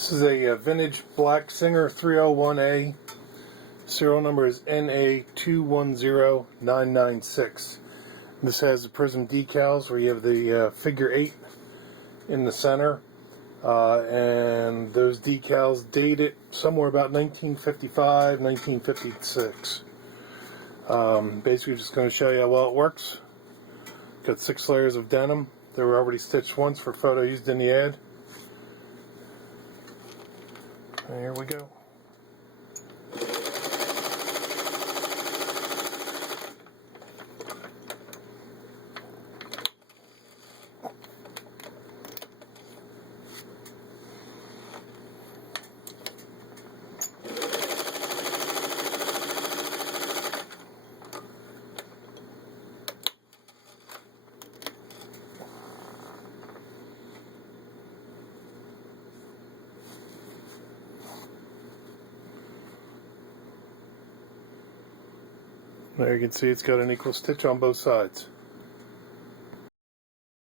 This is a vintage black Singer 301A. Serial number is NA210996. This has the Prism Decals where you have the figure 8 in the center. And those decals date it somewhere about 1955, 1956. Basically just going to show you how well it works. Got 6 layers of denim. They were already stitched once for photo used in the ad. And here we go. There you can see it's got an equal stitch on both sides.